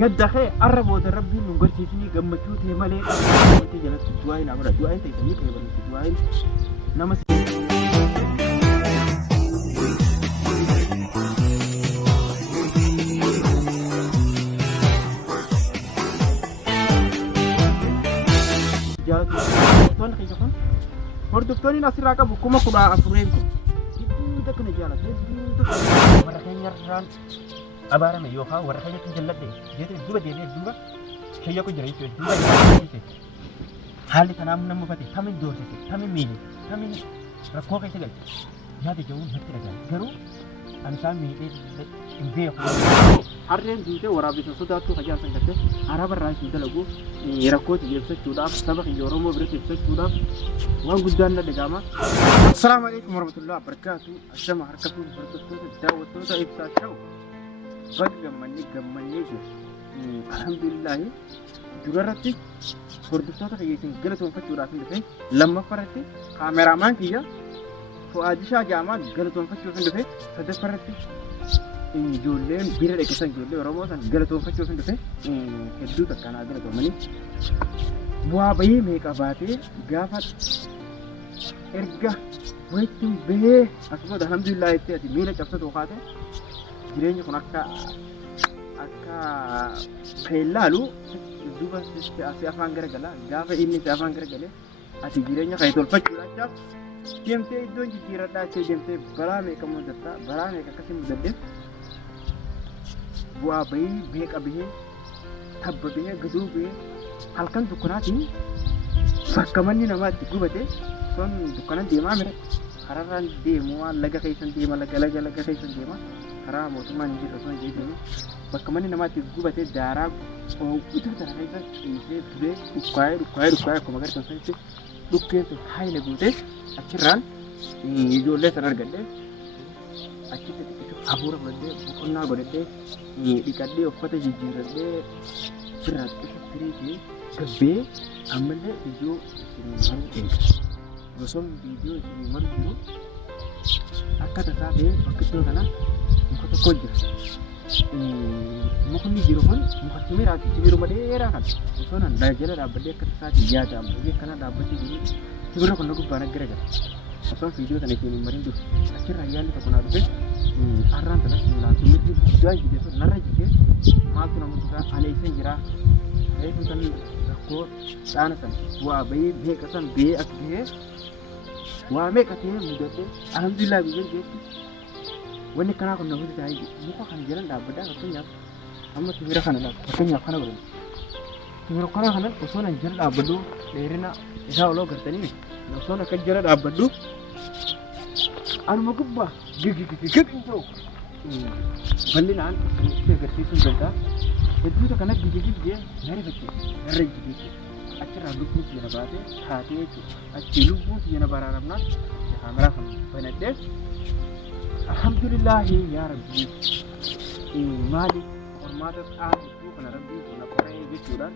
قد دخي قرب ود ربي نغرسيني غمچو تي مالي تي جلت دواين امر دواين تي سمي كي بنت دواين نمس جات تون خي جفن هور دكتوري ناصر راكا بكما كدا افرينكم يدو تكن جالت يدو ورا خير ران أبارة ما يوها ورا خير تجلد دي جت دوبا دي دوبا شيء يكون جريء دوبا حالي تنام نم فتي ثمن دور سي ثمن ميني ثمن ركوع كيس جاي هذا جو هكذا جاي جرو أنا سامي إيه هرين جوته ورا بيسون سودا تو خجال سنجته عرب الرئيس جوته لغو يركوت يبسط جودا سبق يورومو بريت يبسط جودا وان قدامنا دجاما السلام عليكم ورحمة الله وبركاته السلام حركتكم بركتكم الدعوة تودا إبساط شو gammanni alhamdulillah durarratti hordoftoota kiyyeetiin galatoonfachuudhaaf hin dhufe lammaffaratti kaameramaan kiyya Fu'aadishaa Jaamaan galatoonfachuuf hin dhufe sadaffaratti ijoolleen bira dhaqeessan ijoollee Oromoo san galatoonfachuuf hin dhufe hedduu takkanaa galatoomanii bu'aa bahii meeqa baatee gaafa erga wayittiin bahee asuma alhamdulillah itti ati miila cabsatu kaate jireenya kun akka feellaalu duuba si afaan garagala gaafa inni si afaan garagale ati jireenya kee tolfachuudhaaf deemtee iddoon jijjiiradhaa achii deemtee balaa meeqa mudatta balaa meeqa akkasii mudaddeef bu'aa bahii beeqa bahee tabba bahee gaduu bahee halkan dukkanaatiin bakka manni namaa itti gubate son dukkanan deemaa mire kararraan deemu waan laga keessan deema laga keessan deema karaa mootummaan hin jirre son jedhanii bakka manni namaatti gubate daaraa oowwitu tana keessa ciisee turee dhukkaayee akkuma agartan sanitti dhukkeentu haayila guutee achirraan ijoollee sana argadhee achitti hafuura godhadhee boqonnaa godhadhee dhiqadhee uffata jijjiirradhee sirraa xiqqisa firii fi gabbee ammallee viidiyoo isin maru eega gosoon viidiyoo isin maru jiru akka tasaa ta'ee bakka iddoo kanaa muka tokko jira mukni jiru kun muka timiraati timiru madeeraa kan osoo nan jala dhaabbadhee akka tasaati yaada ammoo kana dhaabbachuu jiru timira kun gubbaan aggara osoo viidiyoo kana isin marin jiru achirraa yaalli tokko naa dhufe arraan tanas naa timirri guddaa jide sun narra jide maaltu namoota aleessan jira reefun san rakkoo dhaana san bu'aa bahee beeqa san bahee as bahee waa meeqa ta'ee mudate alhamdulillah biyyeen jeetti wanni kanaa kun namoota taa'ee muka kan jiran dhaabbadhaa fakkeenyaaf amma timira kana fakkeenyaaf kana godhan timira kana osoo nan jala dhaabbadhu dheerina isaa oloo gartanii osoo akka jala dhaabbadhu anuma gubbaa gigigigigigoo bal'inaan itti agarsiisuun danda'a hedduuta kana gigigigee narra jigigee achirraa lubbuun yana baatee taatee jechuudha achii lubbuun yana baraaramnaan kaameraa kan banadhee alhamdulillah ya rabbi maali hormaata hedduu kana rabbii kana qoree jechuudhaan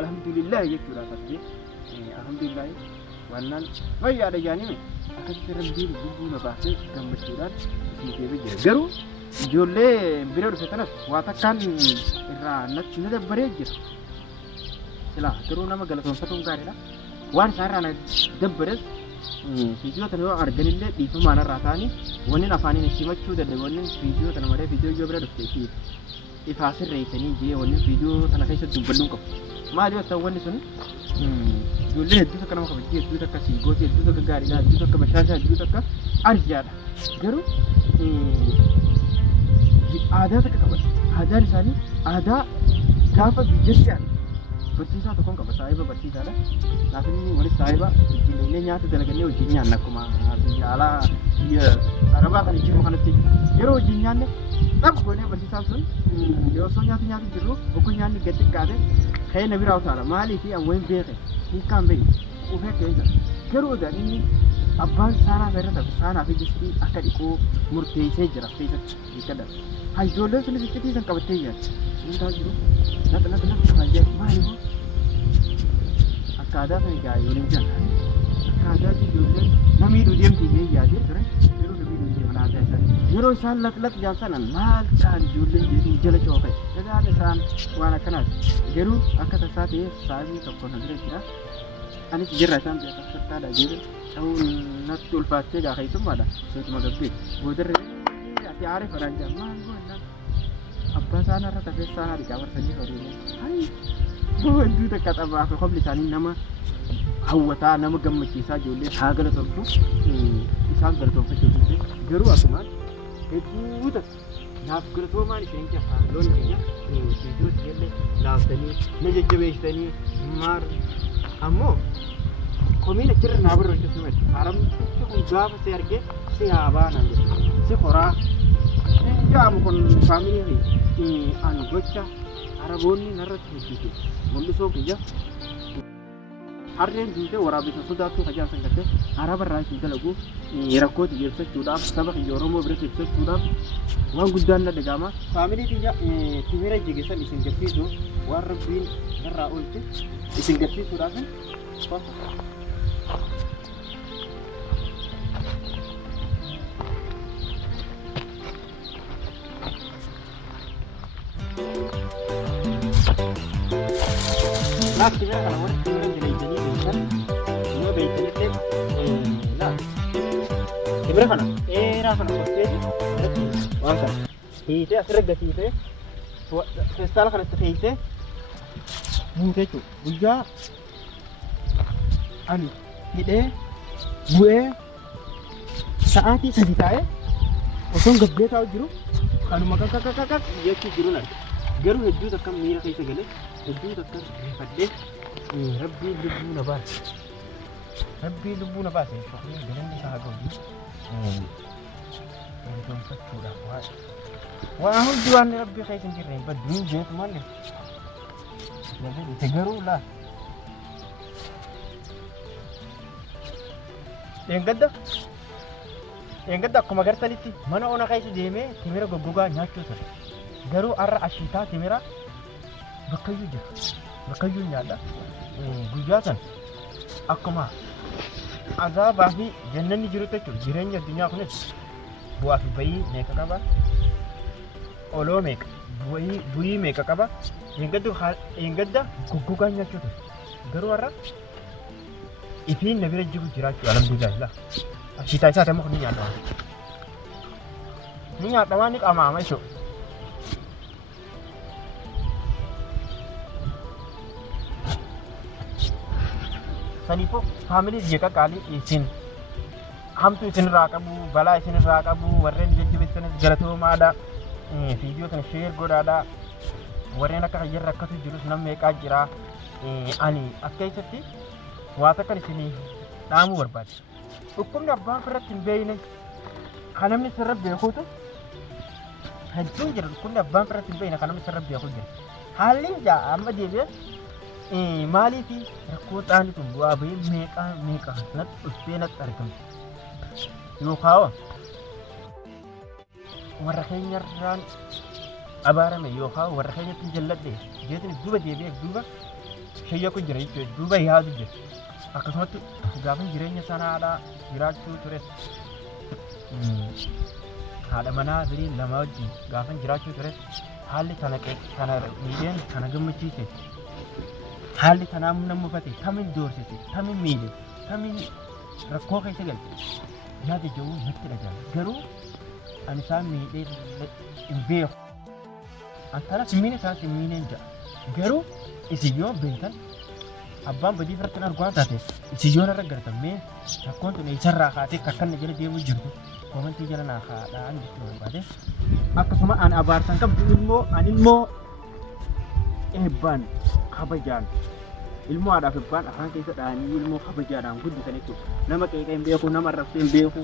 alhamdulillah jechuudhaan tasbih alhamdulillah wannaan fayyaadha jaanime akkasitti rabbiin lubbuu na baasee gammachuudhaan siitee jira garuu ijoollee bira dhufe kanas waa takkaan irraa natti na dabbaree jira silaa garuu nama galatoonfatuun gaariidha waan isaarraa na dabbares viidiyoo tana yoo arganillee dhiifamaan irraa ta'anii wanni afaaniin himachuu dadhabe wanni viidiyoo tana malee viidiyoo yoo bira dhufte ifaa sirreessanii jee wanni viidiyoo tana keessa dubballuun qabu maali yoo ta'u wanni sun ijoollee hedduu takka nama kabajjii hedduu takka siigooti hedduu takka gaariidha hedduu takka bashaashaa hedduu takka arjaadha garuu aadaa takka qaban aadaan isaanii aadaa gaafa biyyatti aanu barsiisaa tokkoon qaba saahiba barsiisaadha laafinni wani saahiba ijoollee nyaata dalagannee wajjin nyaanna akkuma biyya alaa biyya arabaa kan jiru kanatti yeroo wajjin nyaanne dhab goonee barsiisaan sun yoo osoo nyaata jirru okkoo nyaanni gad xiqqaate ka'ee na biraa utaala maalii fi ammoo hin beeke hiikkaan beeyi ufee keessa garuu egaa inni abbaan saanaa fayyada saanaa fi jistii akka dhiquu murteessee jira keessatti hiikkadha ijoolleen sunis iccitii san qabattee jiraatti inni taa'u jiru lafa kan jedhu maali moo akka aadaa sana egaa yoo hin jaalladha akka aadaatti ijoolleen namiidhuu deemtii bee yaadee ture yeroo namiidhuu deeman aadaa isaanii yeroo isaan laqlaq jaansanan maal kaan ijoolleen jeetiin jala coofee egaa isaan waan akkanaati. Garuu akka tasaa ta'e saayii tokko na bira jira. Anis jirra isaan beekaa sirtaadha jedhe ta'uun natti ulfaattee gaafayyisummaadha. Sootuma gabbee boodarree ati aaree fadhaan jira maal goonaan abbaa isaan irra tafeessaa haadhi gaafarsanii horiilee. Hayi hedduu takka xabaa fi qobli isaanii nama hawwataa nama gammachiisaa ijoollee haa galatoomtu isaan galatoomfachuutu garuu asumaan hedduu takka naaf galatoomaan isheen jafaa loon kiyya ijoollee illee laaftanii na jajjabeessanii maar ammoo komiin achirra naa birra hojjetu mati haramtichi kun gaafa si argee si haa baanaan jedhu si horaa jaamu kun faamilii an gocha araboonni narratti hojjete mul'isoo kiyya harreen duutee waraabessa sodaattuu hajaasan gatte arabarraa isin dalagu rakkooti ibsachuudhaaf saba kiyya Oromoo biratti ibsachuudhaaf waan guddaan na dhaga'ama faamilii kiyya timira jigeessan isin garsiisu waan rabbiin irraa oolche isin garsiisuudhaaf Lagi ya kalau orang tinggal jadi kan, semua baik jadi lah. Gimana kan? Rakan pasti wangsa. Itu akhirnya gasi itu, setelah kan itu, mungkin itu, juga, ani, ide, gue, saat itu sedikit, orang gede tahu juru, anu makan kakak, dia juru nanti. Garu hedduu takka miira keessa galee hedduu takka rifadhee rabbii lubbuu na baase shokrii galanni isaa haa ga'u wantoonfachuudhaaf waa hundi waan rabbii keessa hin jirre badduun jeetu malee itti garuu laa dheengadda akkuma gartanitti mana ona keessa deemee timira goggogaa nyaachuu ture. Garuu arra ashiitaa timira bakkayyuu jira bakkayyuu nyaadha guyyaa san akkuma azaabaa fi jannanni jiru jechuudha jireenya addunyaa kunis bu'aa fi bayii meeqa qaba oloo meeqa bu'ii meeqa qaba eengadda goggogaa nyaachuu ture garuu arra ifiin na bira jiru jiraachuu alhamdulillah ashiitaa isaa tamma kun ni nyaadhamaa ni qamaama jechuudha. Sanifu family jeka kali isin hamtu isin raqabu bala isin raqabu warren jajjabeessan galatoomaa ada video kan share godhaadha warren akka hayyan rakkatu jirus nam meeqaa jira ani akkeessatti waa takka isin dhaamu barbaade dhukkubni abbaan firratti hin beeyne kan namni sirra beekuutu hedduu jira dhukkubni abbaan firratti hin beeyne kan namni sirra beekuu jira haalli jaa amma deebi'e maaliifi rakkoo xaanii kun bu'aa bahee meeqa natti dhuftee natti argamte yookaan warra keenyarraan abaarame yookaan warra keenyatti jalladhe jeetiin duuba deebi'ee duuba shayya kun jira jechuudha duuba yaadu jira akkasumatti gaafa jireenya sanaadhaa jiraachuu tures haadha manaa birii lama wajjin gaafa jiraachuu tures haalli kana miidheen kana gammachiise haalli kanaan nama fate kamiin doorsise kamiin miidhe kamiin rakkoo keessa galte yaada jiru natti dhaga'ame garuu ani isaan miidhee hin beeku antara simmiine isaan simmiineen ja'a garuu isiyyoon beekan abbaan badii firratti arguu taate isiyyoon irra gartamee rakkoon tun isarraa kaatee kakkanna jala deemuu jirtu komantii jala naa haadhaan jechuu barbaade akkasuma ani abaarsan qabdu immoo eebbaan kabajaan ilmoo haadhaaf eebbaan afaan keessa dhaanii ilmoo kabajaadhaan guddisanitti nama qeeqa hin beeku nama arrabsee hin beeku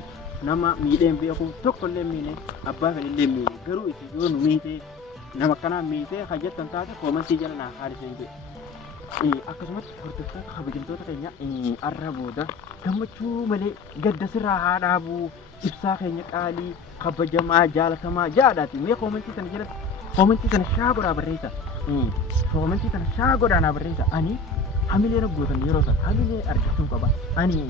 nama miidhee hin beeku tokkollee miidhee abbaa fedhillee miidhee garuu isiyyoon miidhee nama kanaan miidhee hajjattan taate komantii jala naa haadhiseen jedhe akkasumatti hordoftoota kabajamtoota keenya arra booda gammachuu malee gadda sirraa haa dhaabuu ibsaa keenya qaalii kabajamaa jaalatamaa jaadhaati mee komantii sana jalatti komantii sana shaa godhaa barreessa komantii sana shaa godhaa naa barreessa ani hamilee raggootan yeroo san hamilee argachuun qaba ani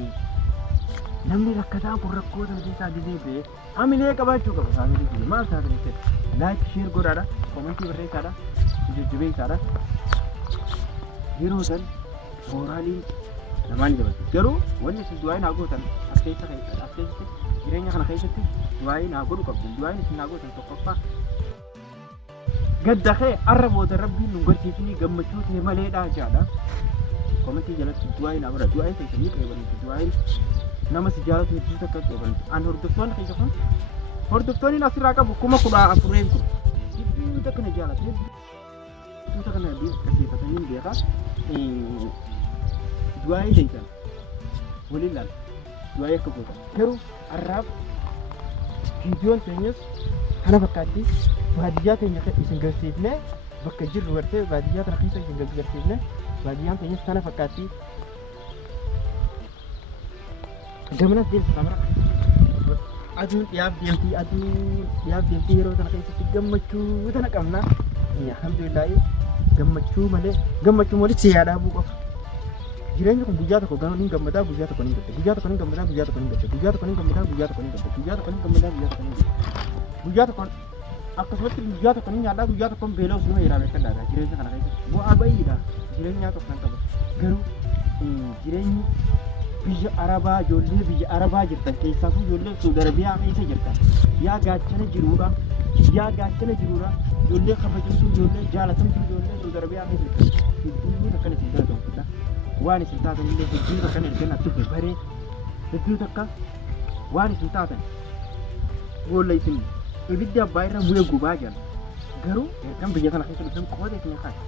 namni rakkataan kun rakkoo sana keessaa gisee ba'ee hamilee qabaachuu qaba hamilee maal taatanii laayik sheer godhaadha komantii barreessaadha jajjabee isaadha. Yeroo san mooraalii namaan dabatu. Garuu wanni isin du'aa naa gootan as keessatti jireenya kana keessatti du'aa naa godhu qabdu. Du'aa isin naa gootan tokkoffaa gadda kee arra booda rabbiin nu garsiisanii gammachuu ta'e maleedha jaadha. Komentii jalatti du'aa naa godha. Du'aa ta'e ni qeebalantu. Du'aa nama si jaalatu hedduu takka qeebalantu. An hordoftoonni keessa kun hordoftoonni asirraa qabu 14,000 kun. Hedduu takka na jaalatu. Hedduu takka na dhaggeeffatanii beekaa. Du'aa ta'e waliin laala. Du'aa akka gootan. Garuu arraaf viidiyoon keenyas kana fakkaatti baadiyyaa keenya isin garsiifne bakka jirru gartee baadiyyaa kana keessa isin garsiifne baadiyyaan keenyas kana fakkaatti gamanas deemsa kamara aduun dhiyaaf deemtii yeroo sana keessatti gammachuu tana qabna alhamdulillah gammachuu malee siyaadhaa buu qofa jireenya kun guyyaa tokko ganuun hin gammadaa guyyaa tokko hin gadda guyyaa tokko hin gammadaa guyyaa tokko hin gadda guyyaa tokko hin gammadaa guyyaa tokko hin gadda guyyaa tokko hin gammadaa guyyaa tokko hin gadda guyyaa tokko akkasumatti guyyaa tokko hin nyaadhaa guyyaa tokko hin beela'u sinuma hiraame kan laataa jireenya kana keessatti bu'aa baay'eedha jireenyaa tokko kan qabu garuu jireenyi biyya Arabaa ijoollee biyya Arabaa jirtan keessaafuu ijoollee Saudi Arabiyaa keessa jirtan yaa gaachana jiruudha ijoollee kabajamtuu ijoollee jaalatamtuu ijoollee Saudi Arabiyaa keessa jirtan hedduu akkana isin galatamudha waan isin taatan illee hedduu akkana ergan attufe baree hedduu takka waan isin taatan boolla isin ibiddi abbaa irra bu'ee gubaa jiran garuu ergan biyya kana keessa dhuftan qooda isin kaasa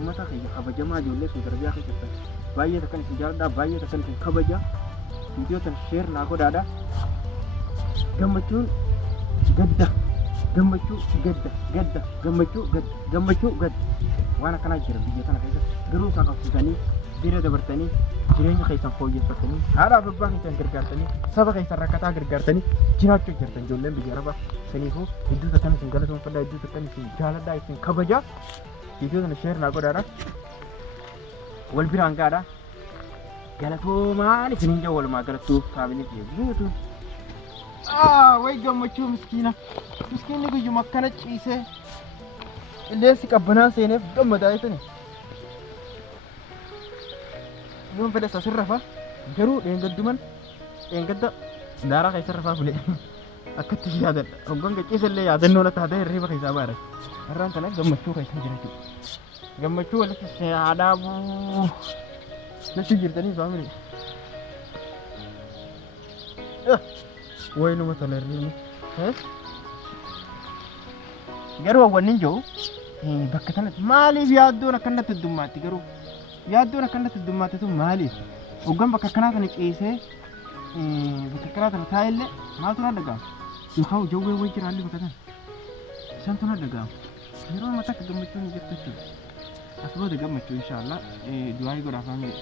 ummata keenya kabajamaa ijoollee Saudi Arabiyaa keessa jirtan baay'ee takkan isin jaalladha baay'ee takkan isin kabaja viidiyoo tan sheer naa godhaadha gammachuun gadda gammachuu waan akkanaa jira biyya kana keessa garuu isaan qabsiisanii bira dabartanii jireenya keessan fooyyeffatanii haadhaaf abbaa keessan gargaartanii saba keessan rakkataa gargaartanii jiraachuu jirtan ijoolleen biyya Arabaa saniifuu hedduu takkan isin galateeffadha hedduu takkan isin jaalladha isin kabaja viidiyoo tan sheer naa godhaadha wal biraan gaadha galatoomaan isiniin jaa walumaa galattuu kaabiniif guutu way gammachuu miskiinni guyyuma akkana ciisee illeensi qabbanaan seeneef gammadaa jetani yoon fedhe asirra rafaa garuu dheengadda daaraa keessa rafaa fule akkatti yaadadha hoggan gaciisallee yaadannoo na taatee hirriba keessaa baara irraan kana gammachuu keessa jiraachuu gammachuu walitti siyaadhaabuu natti jirtanii faamili way numa tolerriini garuu hawwannin jiru bakka sanatti maaliif yaaddoon akkanatti heddummaatti garuu yaaddoon akkanatti heddummaatti tun maaliif hoggan bakka akkanaa kana ciisee bakka akkanaa kana taa'ellee maaltu na dhaga'ama yookaan jawwee way jiraallee bakka sana isantu na dhaga'ama yeroo mataa akka gammachuun jirtu jechuudha. Asbooda gammachuu inshallah du'aa godhaa faamili.